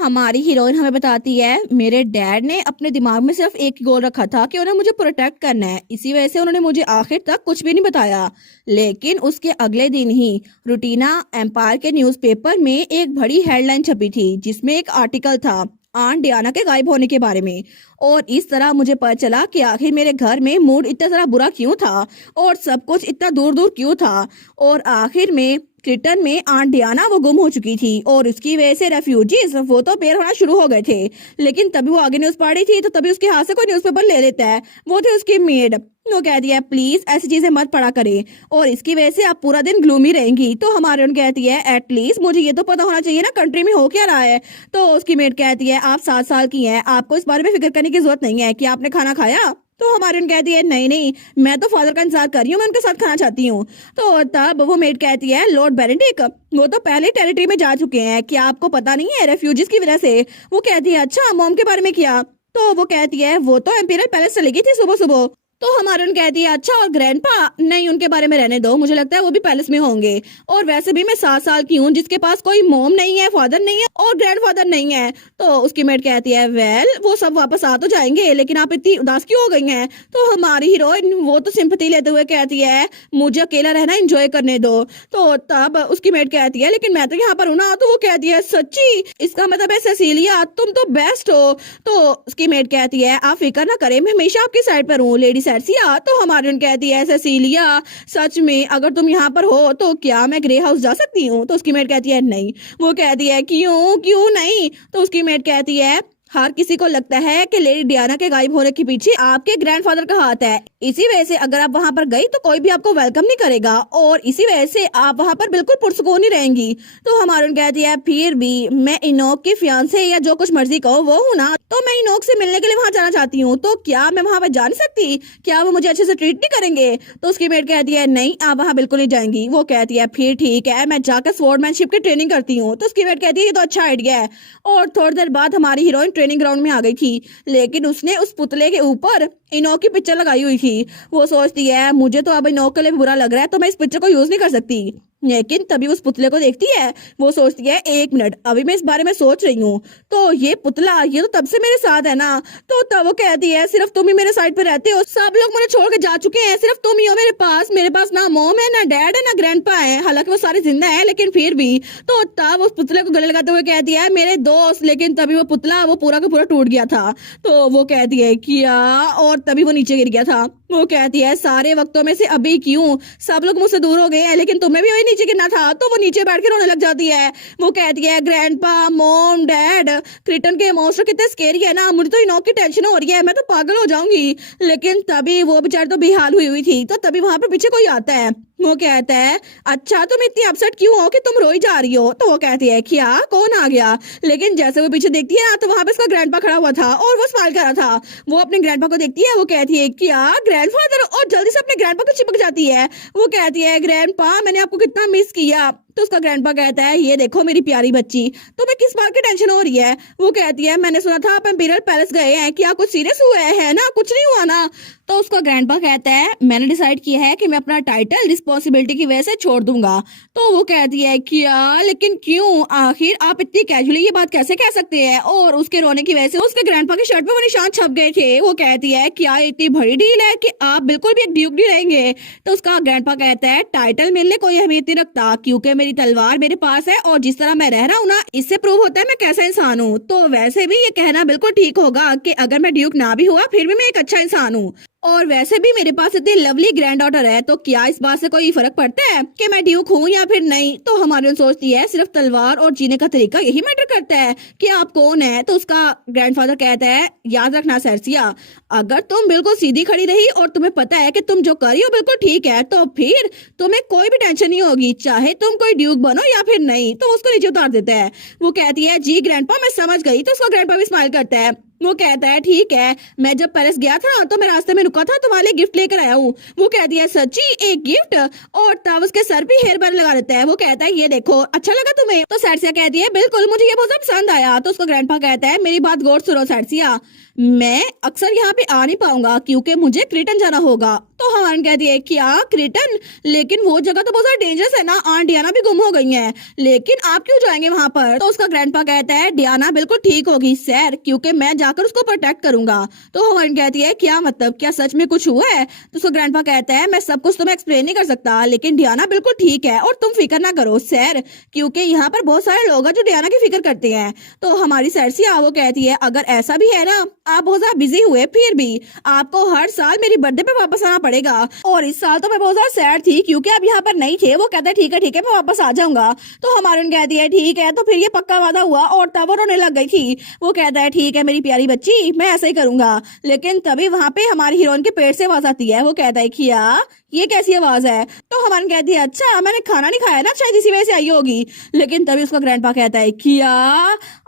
हमारी हीरोइन हमें बताती है मेरे डैड ने अपने दिमाग में सिर्फ एक ही गोल रखा था कि उन्हें मुझे प्रोटेक्ट करना है। इसी वजह से उन्होंने मुझे आखिर तक कुछ भी नहीं बताया। लेकिन उसके अगले दिन ही रूटीना एम्पायर के न्यूज़पेपर में एक बड़ी हेडलाइन छपी थी जिसमें एक आर्टिकल था आंट डियाना के गायब होने के बारे में। और इस तरह मुझे पता चला कि आखिर मेरे घर में मूड इतना सारा बुरा क्यों था और सब कुछ इतना दूर दूर क्यों था। और आखिर में क्रिटन में आंट डियाना वो गुम हो चुकी थी और उसकी वजह से रेफ्यूजीज वो तो बेर होना शुरू हो गए थे। लेकिन तभी वो आगे न्यूज पढ़ी थी तो तभी उसके हाथ से कोई न्यूज़पेपर ले लेता है। वो थे उसकी मेड। वो कहती है प्लीज ऐसी चीजें मत पढ़ा करे और इसकी वजह से आप पूरा दिन ग्लूमी रहेंगी। तो हमारे उन कहती है एटलीस्ट मुझे ये तो पता होना चाहिए ना कंट्री में हो क्या रहा है। तो उसकी मेड कहती है आप 7 साल की हैं, आपको इस बारे में फिक्र करने की जरूरत नहीं है कि आपने खाना खाया। तो हमारे उन कहती है नहीं नहीं, मैं तो फादर का इंतजार कर रही हूँ, मैं उनके साथ खाना चाहती हूँ। तो तब वो मेड कहती है लॉर्ड बेनेडिक्ट वो तो पहले टेरिटरी में जा चुके हैं, क्या आपको पता नहीं है रेफ्यूजीज की वजह से। वो कहती है अच्छा मॉम के बारे में क्या। तो वो कहती है वो तो एम्पीरियल पैलेस चली गई थी सुबह सुबह। तो हमारे उन कहती है अच्छा और ग्रैंडपा। नहीं उनके बारे में रहने दो, मुझे लगता है वो भी पैलेस में होंगे। और वैसे भी मैं 7 साल की हूँ जिसके पास कोई मॉम नहीं है, फादर नहीं है और ग्रैंडफादर नहीं है। तो उसकी मेड कहती है वेल वो सब वापस आ तो जाएंगे लेकिन आप इतनी उदास क्यों हो गई हैं। तो हमारी हीरोइन वो तो सिंपैथी लेते हुए कहती है मुझे अकेला रहना एंजॉय करने दो। तो तब उसकी मेड कहती है लेकिन मैं तो यहाँ पर हूँ ना। तो वो कहती है सच्ची, इसका मतलब है सेसिलिया तुम तो बेस्ट हो। तो उसकी मेड कहती है आप फिक्र ना करें, मैं हमेशा आपकी साइड पर हूँ लेडी सेसिया। तो हमारी उन कहती है सेसिलिया सच में अगर तुम यहाँ पर हो तो क्या मैं ग्रे हाउस जा सकती हूँ। तो उसकी मेड कहती है नहीं। वो कहती है क्यों क्यों नहीं। तो उसकी मेड कहती है हर किसी को लगता है कि लेडी डियाना के गायब होने के पीछे आपके ग्रैंडफादर का हाथ है। इसी वजह से अगर आप वहां पर गई तो कोई भी आपको वेलकम नहीं करेगा और इसी वजह से आप वहां पर बिल्कुल पुरसुकून नहीं रहेंगी। तो हमारे उन कहती है फिर भी मैं इनोक की फियांसे या जो कुछ मर्जी कहो वो हूँ ना। तो मैं इनोक से मिलने के लिए वहां जाना चाहती हूँ। तो क्या मैं वहां पर जा नहीं सकती, क्या वो मुझे अच्छे से ट्रीट नहीं करेंगे। तो उसकी मेड कहती है नहीं आप वहां बिल्कुल नहीं जाएंगी। वो कहती है फिर ठीक है मैं जाकर स्वॉर्डमैनशिप की ट्रेनिंग करती हूँ। तो उसकी मेड कहती है ये तो अच्छा आइडिया है। और थोड़ी देर बाद हमारी हीरोइन ट्रेनिंग ग्राउंड में आ गई थी लेकिन उसने उस पुतले के ऊपर इनोक की पिक्चर लगाई हुई थी। वो सोचती है मुझे तो अब इनोक के लिए बुरा लग रहा है तो मैं इस पिक्चर को यूज नहीं कर सकती। लेकिन तभी उस पुतले को देखती है। वो सोचती है एक मिनट अभी मैं इस बारे में सोच रही हूँ, तो ये पुतला ये तो तब से मेरे साथ है ना। तो तब वो कहती है सिर्फ तुम ही मेरे साइड पे रहते हो, सब लोग मुझे छोड़ के जा चुके हैं, सिर्फ तुम ही हो मेरे पास ना मॉम है ना डैड है ना ग्रैंडपा है, हालांकि वो सारे जिंदा है लेकिन फिर भी। तो तब उस पुतले को गले लगाते हुए कहती है मेरे दोस्त। लेकिन तभी वो पुतला वो पूरा का पूरा टूट गया था। तो वो कहती है क्या, और तभी वो नीचे गिर गया था। वो कहती है सारे वक्तों में से अभी क्यों, सब लोग मुझसे दूर हो गए हैं लेकिन तुम्हें भी वही नीचे गिरना था। तो वो नीचे बैठ के रोने लग जाती है। वो कहती है ग्रैंडपा मॉम डैड क्रिटन के इमोशन कितने स्केरी है ना, मुझे तो इनोक की टेंशन हो रही है, मैं तो पागल हो जाऊंगी। लेकिन तभी वो बेचारी तो बेहाल हुई हुई थी। तो तभी वहां पर पीछे कोई आता है। वो कहता है अच्छा तुम इतनी अपसेट क्यों हो कि तुम रोई जा रही हो। तो वो कहती है क्या कौन आ गया। लेकिन जैसे वो पीछे देखती है ना तो वहां पे उसका ग्रैंडपा खड़ा हुआ था और वो स्माइल कर रहा था। वो अपने ग्रैंडपा को देखती है। वो कहती है क्या ग्रैंडफादर, और जल्दी से अपने ग्रैंडपा को चिपक जाती है। वो कहती है ग्रैंडपा मैंने आपको कितना मिस किया। तो उसका ग्रैंडपा कहता है ये देखो मेरी प्यारी बच्ची, तुम्हें किस बात की टेंशन हो रही है। वो कहती है मैंने सुना था आप इंपीरियल पैलेस गए हैं, क्या कुछ सीरियस हुआ है ना, कुछ नहीं हुआ ना। तो उसका ग्रैंडपा कहता है मैंने डिसाइड किया है कि मैं अपना टाइटल रिस्पॉन्सिबिलिटी की वजह से छोड़ दूंगा। तो वो कहती है क्या लेकिन क्यों, आखिर आप इतनी कैजुअली ये बात कैसे कह सकते हैं। और उसके रोने की वजह से उसके ग्रैंडपा की शर्ट पे वो निशान छप गए थे। वो कहती है क्या इतनी बड़ी डील है कि आप बिल्कुल भी एक ड्यूक नहीं रहेंगे। तो उसका ग्रैंडपा कहता है टाइटल मिलने कोई अहमियत नहीं रखता क्योंकि मेरी तलवार मेरे पास है और जिस तरह मैं रह रहा हूँ ना इससे प्रूव होता है मैं कैसा इंसान हूँ। तो वैसे भी ये कहना बिल्कुल ठीक होगा कि अगर मैं ड्यूक ना भी हुआ फिर भी मैं एक अच्छा इंसान हूँ। और वैसे भी मेरे पास इतनी लवली ग्रैंड डॉटर है तो क्या इस बात से कोई फर्क पड़ता है कि मैं ड्यूक हूँ या फिर नहीं। तो हमारी सोचती है सिर्फ तलवार और जीने का तरीका यही मैटर करता है कि आप कौन है। तो उसका ग्रैंडफादर कहता है याद रखना सेर्सिया, अगर तुम बिल्कुल सीधी खड़ी रही और तुम्हें पता है कि तुम जो कर रही हो बिल्कुल ठीक है तो फिर तुम्हें कोई भी टेंशन नहीं होगी, चाहे तुम कोई ड्यूक बनो या फिर नहीं। तो उसको नीचे उतार देता है। वो कहती है जी ग्रैंडपा मैं समझ गई। तो उसका ग्रैंडपा भी स्माइल करता है। वो कहता है ठीक है, मैं जब पेरिस गया था तो मैं रास्ते में रुका था, तुम्हारे लिए गिफ्ट लेकर आया हूँ। वो कहती है सच्ची एक गिफ्ट, और तब उसके सर पे हेयर बैंड लगा देता है। वो कहता है ये देखो अच्छा लगा तुम्हें। तो सेर्सिया कहती है बिल्कुल मुझे ये बहुत पसंद आया। तो उसका ग्रैंडपा कहता है मेरी बात गौर सुनो सेर्सिया, मैं अक्सर यहाँ पे आ नहीं पाऊंगा क्योंकि मुझे क्रिटन जाना होगा। तो हमारन कहती है क्या क्रिटन, लेकिन वो जगह तो बहुत ज्यादा डेंजरस है ना, आंट डियाना भी गुम हो गई है, लेकिन आप क्यों जाएंगे वहाँ पर? तो उसका ग्रैंडपा कहता है डियाना बिल्कुल ठीक होगी सर, क्योंकि मैं जाकर उसको प्रोटेक्ट करूंगा। तो हमारन कहती है क्या मतलब, क्या सच में कुछ हुआ है? तो उसका ग्रैंडपा कहता है मैं सब कुछ तुम्हें एक्सप्लेन नहीं कर सकता, लेकिन डियाना बिल्कुल ठीक है और तुम फिक्र ना करो सर, क्योंकि यहाँ पर बहुत सारे लोग हैं जो डियाना की फिक्र करते हैं। तो हमारी सरसिया वो कहती है अगर ऐसा भी है ना, आप बहुत ज्यादा बिजी हुए फिर भी आपको हर साल मेरी बर्थडे पे वापस आना पड़ेगा, और इस साल तो मैं बहुत ज्यादा सैड थी क्योंकि आप यहाँ पर नहीं थे। वो कहता है ठीक है मैं वापस आ जाऊंगा। तो हमारी कहती है ठीक है, तो फिर ये पक्का वादा हुआ, और तब वो रोने लग गई थी। वो कहता है ठीक है मेरी प्यारी बच्ची, मैं ऐसा ही करूंगा। लेकिन तभी वहां पे हमारी हीरोइन के पेट से आवाज आती है। वो कहता है किया ये कैसी आवाज है? तो हमारी कहती है अच्छा मैंने खाना नहीं खाया ना, शायद इसी वजह से आई होगी। लेकिन तभी उसका ग्रैंडपा कहता है किया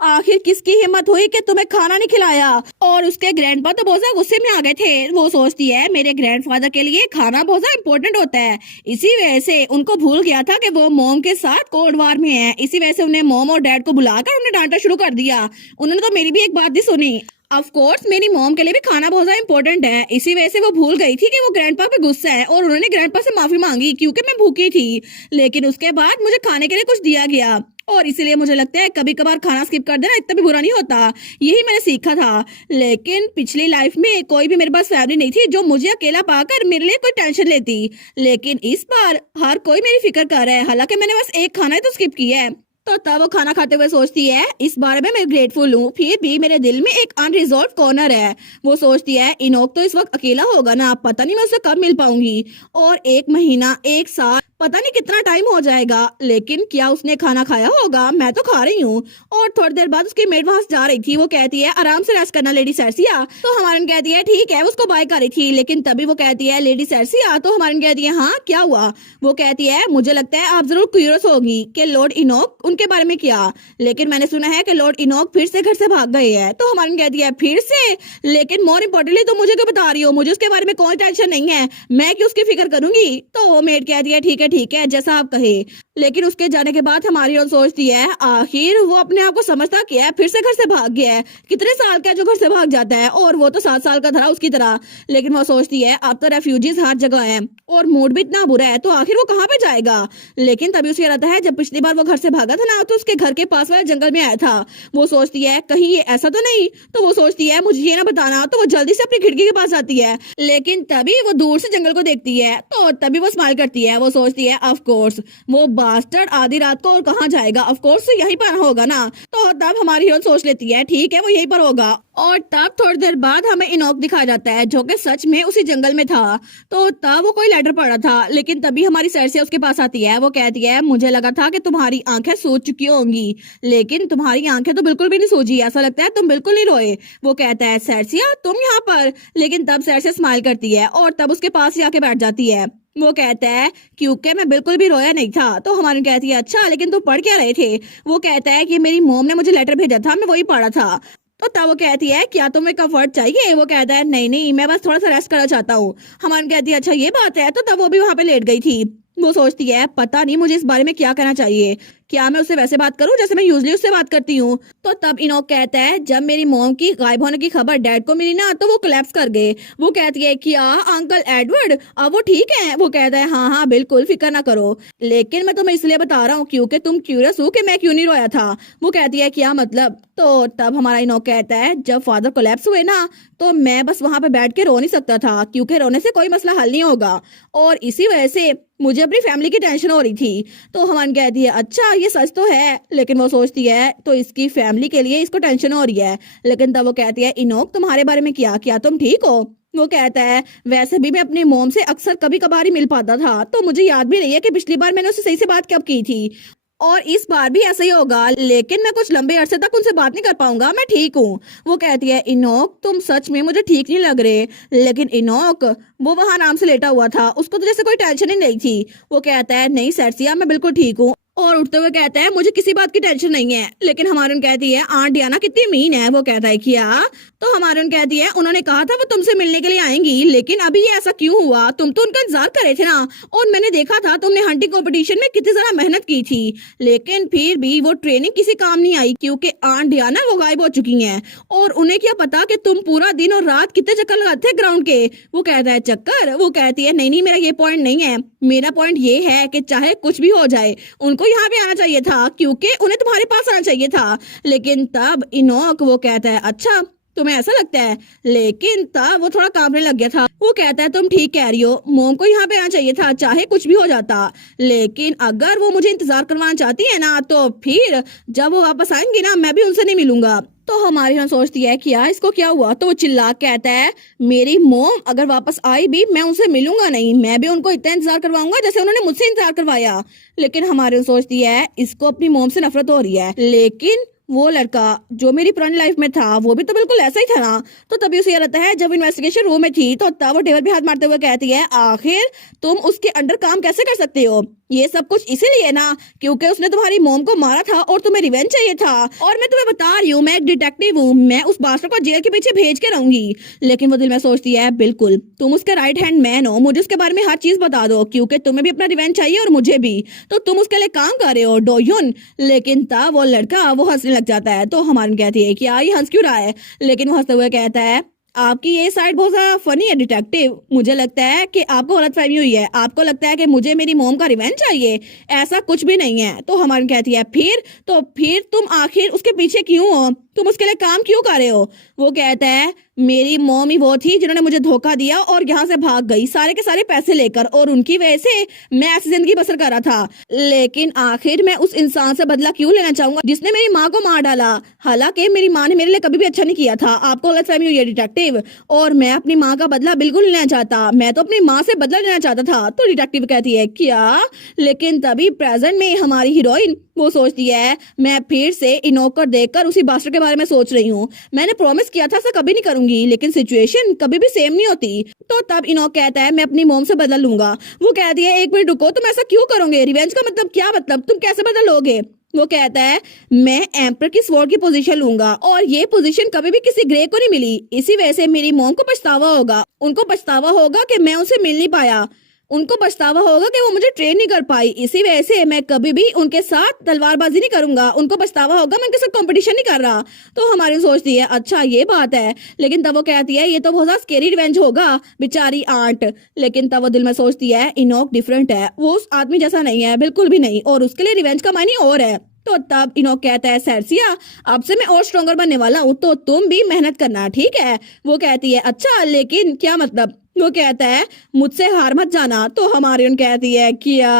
आखिर किसकी हिम्मत हुई कि तुम्हें खाना नहीं खिलाया? और उसके ग्रैंडपा तो बहुत ज्यादा गुस्से में आ गए थे। वो सोचती है मेरे ग्रैंडफादर के लिए खाना बहुत ज्यादा इंपॉर्टेंट होता है, इसी वजह से उनको भूल गया था कि वो मॉम के साथ कोल्ड वार में है। इसी वजह से उन्हें मॉम और डैड को बुलाकर उन्हें डांटना शुरू कर दिया। उन्होंने तो मेरी भी एक बात नहीं सुनी। ऑफ कोर्स मेरी मॉम के लिए भी खाना बहुत ज्यादा इंपॉर्टेंट है, इसी वजह से वो भूल गई थी कि वो ग्रैंडपा पे गुस्सा है, और उन्होंने ग्रैंडपा से माफी मांगी क्योंकि मैं भूखी थी। लेकिन उसके बाद मुझे खाने के लिए कुछ दिया गया, और इसीलिए मुझे लगता है कभी कभार खाना स्किप कर देना इतना भी बुरा नहीं होता। यही मैंने सीखा था। लेकिन पिछली लाइफ में कोई भी मेरे पास फैमिली नहीं थी जो मुझे अकेला पाकर मेरे लिए कोई टेंशन लेती, लेकिन इस बार हर कोई मेरी फिक्र कर रहा है, हालांकि मैंने बस एक खाना ही तो स्किप किया है। तो तब वो खाना खाते हुए सोचती है इस बारे में मैं ग्रेटफुल हूँ, फिर भी मेरे दिल में एक अनरिजॉल्व कॉर्नर है। वो सोचती है इनोक तो इस वक्त अकेला होगा ना, पता नहीं मैं उससे कब मिल पाऊंगी, और एक महीना एक साल पता नहीं कितना टाइम हो जाएगा, लेकिन क्या उसने खाना खाया होगा? मैं तो खा रही हूँ। और थोड़ी देर बाद उसकी मेड वहां से जा रही थी। वो कहती है आराम से रेस्ट करना लेडी सरसिया। तो हमारन कहती है ठीक है, उसको बाय कर रही थी। लेकिन तभी वो कहती है लेडी सरसिया। तो हमारन कहती है हाँ क्या हुआ? वो कहती है मुझे लगता है आप जरूर क्यूरियस होगी कि लॉर्ड इनोक उनके बारे में क्या, लेकिन मैंने सुना है कि लॉर्ड इनोक फिर से घर से भाग गए हैं। तो हमारन कहती है फिर से? लेकिन मोर इम्पोर्टेंटली तो मुझे क्यों बता रही हो? मुझे उसके बारे में कोई टेंशन नहीं है, मैं क्यों उसकी फिक्र करूंगी? तो वो मेड कहती है ठीक है जैसा आप कहे। लेकिन उसके जाने के बाद हमारी और सोचती है आखिर वो अपने आप को समझता क्या है, फिर से घर से भाग गया है। कितने साल का है जो घर से भाग जाता है, और वो तो 7 साल का था उसकी तरह। लेकिन वो सोचती है अब तो रेफ्यूजीज हर जगह है और मूड भी इतना बुरा है, तो आखिर वो कहाँ पे जाएगा? लेकिन तभी उसे याद आता है जब पिछली बार वो घर से भागा था ना, तो उसके घर के पास वाले जंगल में आया था। वो सोचती है कहीं ये ऐसा तो नहीं? तो वो सोचती है मुझे ये ना बताना। तो वो जल्दी से अपनी खिड़की के पास आती है, लेकिन तभी वो दूर से जंगल को देखती है। तो तभी वो स्माइल करती है। वो सोचती है ऑफ कोर्स वो बास्टर्ड आधी रात को और कहाँ जाएगा, ऑफ कोर्स यहीं पर होगा ना। तो तब हमारी हीरोइन सोच लेती है ठीक है वो यहीं पर होगा। और तब थोड़ी देर बाद हमें इनोक दिखाया जाता है जो कि सच में उसी जंगल में था। तो तब वो कोई लेटर पढ़ रहा था, लेकिन तभी हमारी सरसिया उसके पास आती है। वो कहती है मुझे लगा था कि तुम्हारी आंखें सूज चुकी होंगी, लेकिन तुम्हारी आंखें तो बिल्कुल भी नहीं सूजी, ऐसा लगता है तुम बिल्कुल नहीं रोए। वो कहता है सरसिया तुम यहाँ पर? लेकिन तब सरसिया स्माइल करती है और तब उसके पास ही आके बैठ जाती है। वो कहता है क्योंकि मैं बिल्कुल भी रोया नहीं था। तो हमारी कहती है अच्छा लेकिन तुम पढ़ क्या रहे थे? वो कहता है कि मेरी मॉम ने मुझे लेटर भेजा था, मैं वही पढ़ा था। तो तब वो कहती है क्या तुम्हें कंफर्ट चाहिए? वो कहता है नहीं मैं बस थोड़ा सा रेस्ट करना चाहता हूँ। हमारी कहती है अच्छा ये बात है। तो तब वो भी वहां पे लेट गई थी। वो सोचती है पता नहीं मुझे इस बारे में क्या कहना चाहिए, क्या मैं उससे वैसे बात करूं जैसे मैं यूजली उससे बात करती हूँ? तो तब इनोक कहता है जब मेरी मॉम की गायब होने की खबर डैड को मिली ना, तो वो कोलैप्स कर गए। वो कहती है क्या अंकल एडवर्ड अब वो ठीक है? वो कहता है हाँ बिल्कुल फिक्र ना करो, लेकिन मैं तुम्हें इसलिए बता रहा हूँ क्योंकि तुम क्यूरियस हो कि मैं क्यों नहीं रोया था। वो कहती है क्या मतलब? तो तब हमारा इनोक कहता है जब फादर कोलैप्स हुए ना, तो मैं बस वहां पे बैठ के रो नहीं सकता था क्योंकि रोने से कोई मसला हल नहीं होगा, और इसी वजह से मुझे अपनी फैमिली की टेंशन हो रही थी। तो हमान कहती है अच्छा ये सच तो है, लेकिन वो सोचती है तो इसकी फैमिली के लिए इसको टेंशन हो रही है। लेकिन तब वो कहती है इनोक तुम्हारे बारे में क्या तुम ठीक हो? वो कहता है वैसे भी मैं अपनी मोम से अक्सर कभी कभार ही मिल पाता था, तो मुझे याद भी नहीं है कि पिछली बार मैंने उससे सही से बात कब की थी, और इस बार भी ऐसा ही होगा, लेकिन मैं कुछ लंबे अरसे तक उनसे बात नहीं कर पाऊंगा, मैं ठीक हूँ। वो कहती है इनोक तुम सच में मुझे ठीक नहीं लग रहे। लेकिन इनोक वो वहां आराम से लेटा हुआ था, उसको तो जैसे कोई टेंशन ही नहीं थी। वो कहता है नहीं सरसिया मैं बिल्कुल ठीक हूँ, और उठते हुए कहता है मुझे किसी बात की टेंशन नहीं है। लेकिन हमारन कहती है आंट डियाना कितनी मीन है। वो कहता है क्या? तो हमारन कहती है उन्होंने कहा था वो तुमसे मिलने के लिए आएंगी, लेकिन अभी ये ऐसा क्यों हुआ? तुम तो उनका इंतजार कर रहे थे ना, और मैंने देखा था तुमने हंटिंग कंपटीशन में कितनी ज्यादा मेहनत की थी, लेकिन फिर भी वो ट्रेनिंग किसी काम नहीं आई क्योंकि आंट डियाना वो गायब हो चुकी हैं और उन्हें क्या पता कि तुम पूरा दिन और रात कितने चक्कर लगाते थे ग्राउंड के। वो कहता है चक्कर? वो कहती है नहीं नहीं, मेरा ये पॉइंट नहीं है। मेरा पॉइंट ये है कि चाहे कुछ भी हो जाए उनको यहाँ पे आना चाहिए था क्योंकि उन्हें तुम्हारे पास आना चाहिए था। लेकिन तब इनोक वो कहता है अच्छा तुम्हें ऐसा लगता है, लेकिन तब वो थोड़ा कांपने लग गया था। वो कहता है तुम ठीक कह रही हो, मोम को यहाँ पे आना चाहिए था चाहे कुछ भी हो जाता, लेकिन अगर वो मुझे इंतजार करवाना चाहती है ना तो फिर जब वो वापस आएंगी ना मैं भी उनसे नहीं मिलूंगा। तो हमारी हम सोचती है कि यार इसको क्या हुआ, तो वो चिल्ला कहता है मेरी मोम अगर वापस आई भी मैं उनसे मिलूंगा नहीं, मैं भी उनको इतना इंतजार करवाऊंगा जैसे उन्होंने मुझसे इंतजार करवाया। लेकिन हमारी हम सोचती है इसको अपनी मोम से नफरत हो रही है, लेकिन वो लड़का जो मेरी पुरानी लाइफ में था वो भी तो बिल्कुल ऐसा ही था ना। तो तभी उसे याद आता है जब इन्वेस्टिगेशन रूम में थी तो तब वो टेबल पे हाथ मारते हुए कहती है आखिर तुम उसके अंडर काम कैसे कर सकते हो? ये सब कुछ इसीलिए ना क्योंकि उसने तुम्हारी मोम को मारा था और तुम्हें रिवेंज चाहिए था। और मैं तुम्हें बता रही हूँ मैं एक डिटेक्टिव हूँ, मैं उस बास्टर को जेल के पीछे भेज के रहूंगी। लेकिन वो दिल में सोचती है बिल्कुल तुम उसके राइट हैंड मैन हो, मुझे उसके बारे में हर चीज बता दो क्योंकि तुम्हें भी अपना रिवेंज चाहिए और मुझे भी, तो तुम उसके लिए काम कर रहे हो डोयुन। लेकिन तब वो लड़का वो हंसने लग जाता है। तो हमारी कहती है कि ये हंस क्यों रहा है? लेकिन वो हंसते हुए कहता है आपकी ये साइड बहुत ज्यादा फनी है डिटेक्टिव, मुझे लगता है कि आपको गलतफहमी हुई है, आपको लगता है कि मुझे मेरी मोम का रिवेंज चाहिए, ऐसा कुछ भी नहीं है। तो हमारी कहती है फिर तुम आखिर उसके पीछे क्यों हो, तुम उसके लिए काम क्यों कर रहे हो? वो कहता है मेरी मॉम ही वो थी जिन्होंने मुझे धोखा दिया और यहाँ से भाग गई सारे के सारे पैसे लेकर, और उनकी वजह से मैं ऐसी जिंदगी बसर कर रहा था, लेकिन आखिर मैं उस इंसान से बदला क्यों लेना चाहूंगा जिसने मेरी माँ को मार डाला? हालांकि मेरी माँ ने मेरे लिए कभी भी अच्छा नहीं किया था, आपको गलतफहमी हुई है डिटेक्टिव, और मैं अपनी माँ का बदला बिल्कुल नहीं लेना चाहता, मैं तो अपनी माँ से बदला लेना चाहता था। तो डिटेक्टिव कहती है क्या? लेकिन तभी प्रेजेंट में हमारी हीरोइन वो सोचती है मैं फिर से इनोक को देखकर उसी बास्टर के बारे में सोच रही हूँ, मैंने प्रॉमिस किया था ऐसा कभी नहीं करूंगी, लेकिन सिचुएशन कभी भी सेम नहीं होती। तो तब इनोक कहता है मैं अपनी मोम से बदला लूंगा। वो कहती है एक मिनट रुको, तुम ऐसा क्यों करोगे? रिवेंज का मतलब क्या? मतलब तुम कैसे बदला लोगे? वो कहता है मैं एम्पर की स्वॉर्ड की पोजीशन लूंगा और ये पोजीशन कभी भी किसी ग्रे को नहीं मिली, इसी वजह से मेरी मोम को पछतावा होगा, उनको पछतावा होगा कि मैं उनसे मिल नहीं पाया, उनको पछतावा होगा कि वो मुझे ट्रेन नहीं कर पाई, इसी वजह से मैं कभी भी उनके साथ तलवारबाजी नहीं करूंगा, उनको पछतावा होगा मैं उनके साथ कंपटीशन नहीं कर रहा। तो हमारी सोचती है अच्छा ये बात है, लेकिन तब वो कहती है ये तो बहुत ज्यादा स्केरी रिवेंज होगा बेचारी आंट। लेकिन तब वो दिल में सोचती है इनोक डिफरेंट है, वो उस आदमी जैसा नहीं है बिल्कुल भी नहीं, और उसके लिए रिवेंज का मायने और है। तो तब इनोक कहता है सेर्सिया अब से मैं और स्ट्रॉन्गर बनने वाला हूँ तो तुम भी मेहनत करना ठीक है? वो कहती है अच्छा लेकिन क्या मतलब? वो कहता है मुझसे हार मत जाना। तो हमारी उन कहती है क्या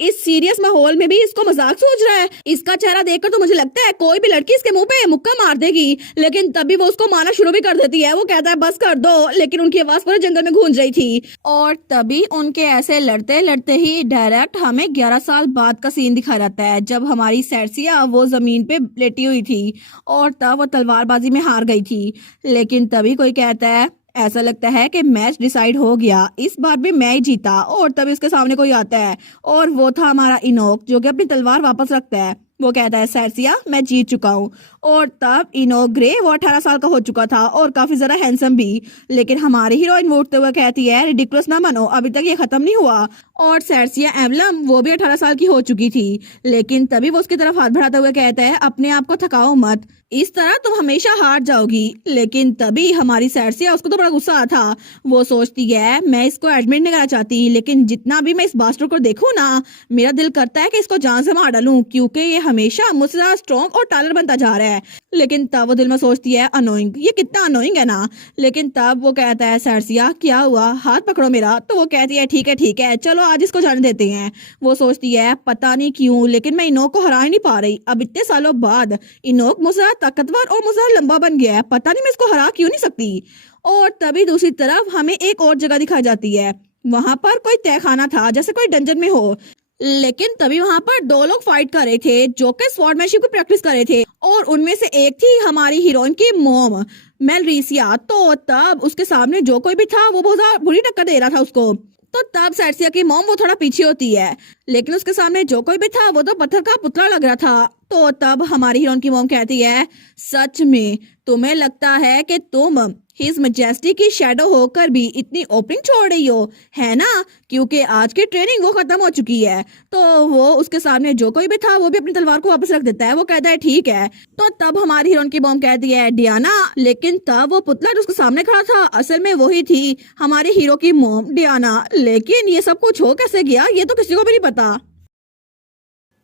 इस सीरियस माहौल में भी इसको मजाक सोच रहा है? इसका चेहरा देखकर तो मुझे लगता है कोई भी लड़की इसके मुंह पे मुक्का मार देगी, लेकिन तभी वो उसको मारना शुरू भी कर देती है। वो कहता है बस कर दो, लेकिन उनकी आवाज पूरे जंगल में गूंज रही थी। और तभी उनके ऐसे लड़ते लड़ते ही डायरेक्ट हमें 11 साल बाद का सीन दिखा जाता है जब हमारी सेर्सिया वो जमीन पे लेटी हुई थी और तब वो तलवारबाजी में हार गई थी। लेकिन तभी कोई कहता है ऐसा लगता है कि मैच डिसाइड हो गया, इस बार भी मैं ही जीता। और तभी उसके सामने कोई आता है और वो था हमारा इनोक जो कि अपनी तलवार वापस रखता है। वो कहता है सेर्सिया मैं जीत चुका हूँ। और तब इनोक ग्रे वो 18 साल का हो चुका था और काफी ज्यादा हैंडसम भी। लेकिन हमारी हीरोइन उठते हुए कहती है रिडिकुलस ना मानो, अभी तक ये खत्म नहीं हुआ। और सेर्सिया एम्बलम वो भी 18 साल की हो चुकी थी। लेकिन तभी वो उसकी तरफ हाथ बढ़ाते हुए कहता है अपने आप को थकाओ मत, इस तरह तुम हमेशा हार जाओगी। लेकिन तभी हमारी सेर्सिया उसको तो बड़ा गुस्सा था। वो सोचती है मैं इसको एडमिट नहीं करना चाहती, लेकिन जितना भी मैं इस बास्टर को देखूं ना मेरा दिल करता है कि इसको जान से मार डालूं क्योंकि ये हमेशा मुझसे ज्यादा स्ट्रॉन्ग और टालर बनता जा रहा है। लेकिन तब वो दिल में सोचती है अनोइंग, ये कितना अनोइंग है ना। लेकिन तब वो कहता है सेर्सिया क्या हुआ, हाथ पकड़ो मेरा। तो वो कहती है ठीक है चलो आज इसको जाने देते हैं। वो सोचती है पता नहीं क्यों लेकिन मैं इनोक को हरा ही नहीं पा रही। अब इतने सालों बाद इनोक मुझसे ताकतवर और मुझसे लंबा बन गया है, पता नहीं मैं इसको हरा क्यों नहीं सकती। और तभी दूसरी तरफ हमें एक और जगह दिखाई जाती है, वहां पर कोई तहखाना था जैसे कोई डंजन में हो। लेकिन तभी वहां पर दो लोग फाइट कर रहे थे जो कि स्वॉर्डमैनशिप की प्रैक्टिस कर रहे थे और उनमें से एक थी हमारी हीरोइन की मॉम मेलरीसिया। तो तब उसके सामने जो कोई भी था वो बहुत ज्यादा बुरी टक्कर दे रहा था उसको। तो तब सार्सिया की मॉम वो थोड़ा पीछे होती है, लेकिन उसके सामने जो कोई भी था वो तो पत्थर का पुतला लग रहा था। तो तब हमारी हीरोइन की मॉम कहती है, सच में तुम्हें लगता है कि तुम हिज मैजेस्टी की शैडो होकर भी इतनी ओपनिंग छोड़ रही हो, है ना? क्योंकि आज की ट्रेनिंग वो खत्म हो चुकी है। तो वो उसके सामने जो कोई भी था वो भी अपनी तलवार को वापस रख देता है। वो कहता है ठीक है। तो तब हमारी हीरोइन की मॉम कहती है, डियाना। लेकिन तब वो पुतला जो उसके सामने खड़ा था असल में वही थी हमारे हीरो की मॉम डियाना। लेकिन ये सब कुछ हो कैसे गया ये तो किसी को भी नहीं पता।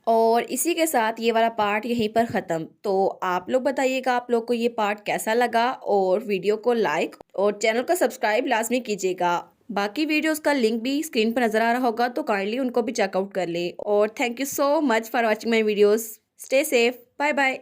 और इसी के साथ ये वाला पार्ट यहीं पर ख़त्म। तो आप लोग बताइएगा आप लोग को ये पार्ट कैसा लगा, और वीडियो को लाइक और चैनल को सब्सक्राइब लाजमी कीजिएगा। बाकी वीडियोस का लिंक भी स्क्रीन पर नज़र आ रहा होगा, तो काइंडली उनको भी चेकआउट कर ले। और thank you so much for watching my videos. Stay safe, bye bye.